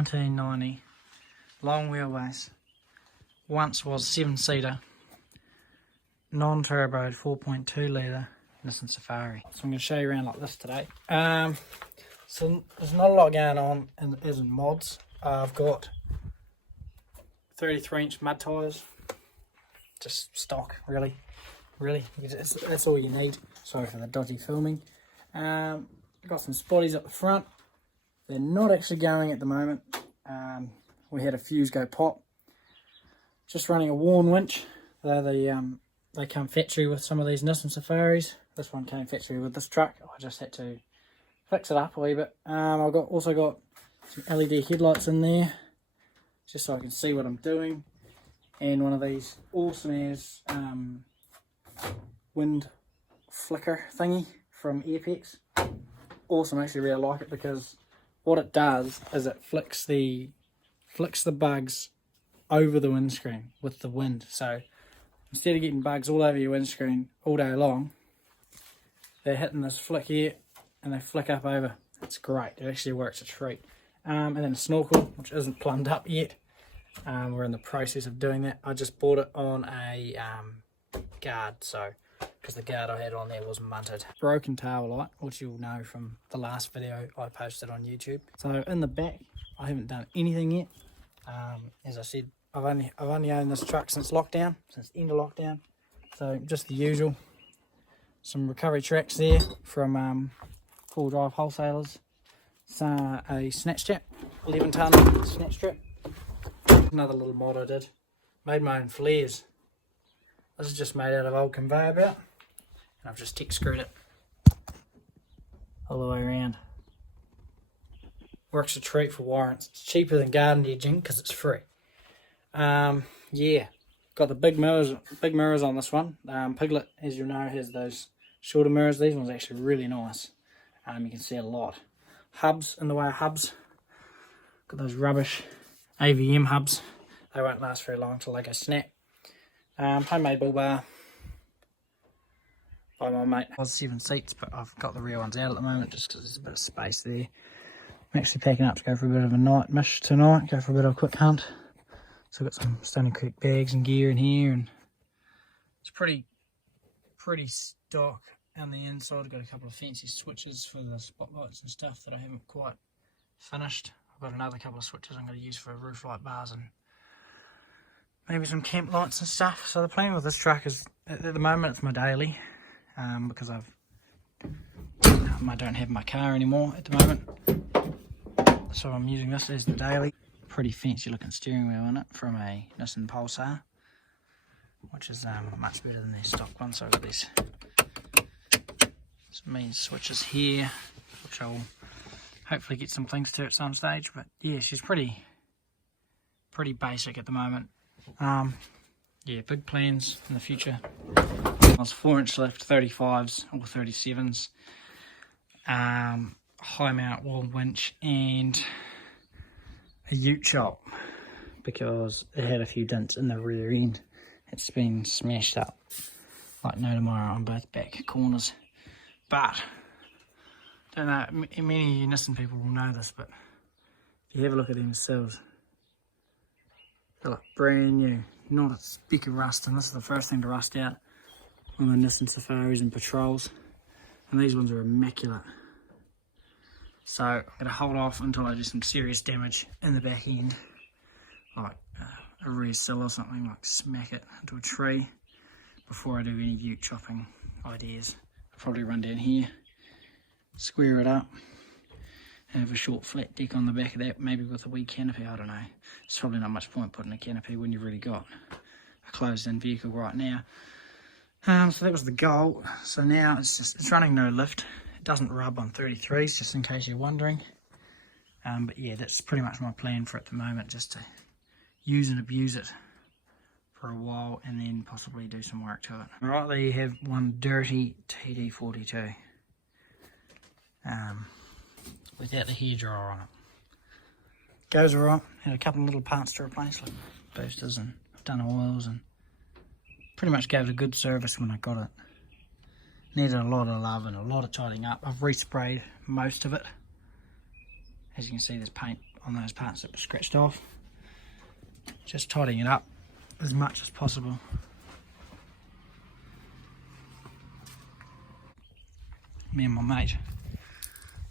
1990, long wheelbase, once was 7-seater, non-turboed 4.2 litre Nissan Safari. So I'm going to show you around like this today. So there's not a lot going on as in mods. I've got 33-inch mud tyres, just stock, really. That's all you need. Sorry for the dodgy filming. Got some spotties up the front. They're not actually going at the moment. We had a fuse go pop. Just running a worn winch. They come factory with some of these Nissan Safaris. This one came factory with this truck. I just had to fix it up a wee bit. I've also got some LED headlights in there, just so I can see what I'm doing. And one of these awesome as wind flicker thingy from Airpex. Awesome, I actually really like it because what it does is it flicks the bugs over the windscreen with the wind. So instead of getting bugs all over your windscreen all day long, they're hitting this flick here and they flick up over. It's great. It actually works a treat. And then a snorkel, which isn't plumbed up yet. We're in the process of doing that. I just bought it on a guard, so because the guard I had on there was munted. Broken tail light, which you'll know from the last video I posted on YouTube. So in the back, I haven't done anything yet. As I said, I've only owned this truck since lockdown, since end of lockdown. So just the usual. Some recovery tracks there from full drive wholesalers. So a snatch strap, 11-ton snatch strap. Another little mod I did. Made my own flares. This is just made out of old conveyor belt. And I've just tick screwed it all the way around. Works a treat for warrants. It's cheaper than garden edging because it's free. Yeah, got the big mirrors on this one. Piglet, as you know, has those shorter mirrors. These ones are actually really nice. You can see a lot. Hubs, in the way of hubs. Got those rubbish AVM hubs. They won't last very long till they go snap. Homemade bull bar by my mate. It was 7 seats, but I've got the rear ones out at the moment just because there's a bit of space there. I'm actually packing up to go for a bit of a night mish tonight, go for a bit of a quick hunt. So I've got some Stony Creek bags and gear in here, and it's pretty stock on the inside. I've got a couple of fancy switches for the spotlights and stuff that I haven't quite finished. I've got another couple of switches I'm going to use for roof light bars and maybe some camp lights and stuff. So the plan with this truck is, at the moment it's my daily, because I don't have my car anymore at the moment. So I'm using this as the daily. Pretty fancy looking steering wheel in it from a Nissan Pulsar, which is much better than their stock one. So I've got these main switches here, which I'll hopefully get some things to at some stage. But yeah, she's pretty basic at the moment. Yeah, big plans in the future. I was 4-inch lift 35s or 37s, high mount wall winch, and a ute chop because it had a few dents in the rear end. It's been smashed up like no tomorrow on both back corners. But don't know, many of you Nissan people will know this, but if you have a look at them cells, they look brand new, not a speck of rust, and this is the first thing to rust out on the Nissan Safaris and Patrols, and these ones are immaculate. So I'm going to hold off until I do some serious damage in the back end, like a rear sill or something, like smack it into a tree, before I do any ute chopping ideas. I'll probably run down here, square it up, and have a short flat deck on the back of that, maybe with a wee canopy. I don't know. It's probably not much point putting a canopy when you've really got a closed-in vehicle right now. So that was the goal. So now it's running no lift. It doesn't rub on 33s, just in case you're wondering. But yeah, that's pretty much my plan for it at the moment, just to use and abuse it for a while and then possibly do some work to it. Right, there you have one dirty TD42 without the hairdryer on it. Goes alright. Had a couple of little parts to replace, like boosters, and I've done oils, and pretty much gave it a good service when I got it. Needed a lot of love and a lot of tidying up. I've resprayed most of it. As you can see, there's paint on those parts that were scratched off. Just tidying it up as much as possible. Me and my mate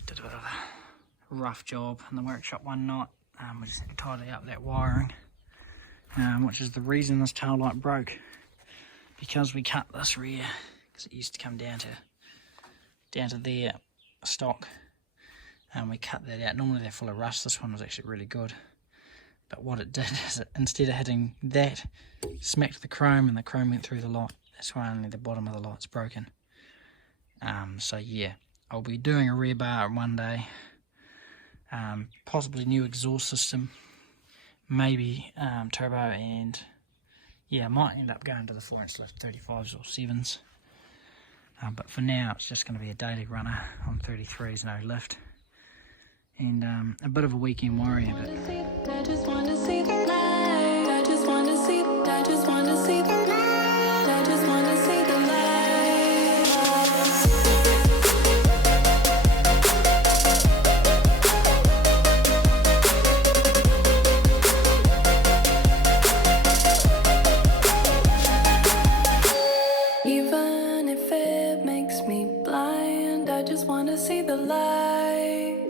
did a bit of a rough job in the workshop one night. We just had to tidy up that wiring, which is the reason this tail light broke, because we cut this rear, because it used to come down to their stock, and we cut that out. Normally they're full of rust. This one was actually really good, but what it did is it, instead of hitting that, smacked the chrome, and the chrome went through the light. That's why only the bottom of the light's broken. So yeah, I'll be doing a rear bar one day, possibly new exhaust system, maybe turbo, and yeah, I might end up going to the 4-inch lift 35s or 7s, but for now it's just going to be a daily runner on 33s, no lift, and a bit of a weekend warrior. But I just want to see the light. I just want to see. I just want to see the light. I just want to see the light. Even if it makes me blind, I just want to see the light.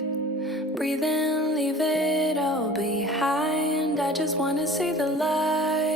Breathe in, leave it all behind. I just want to see the light.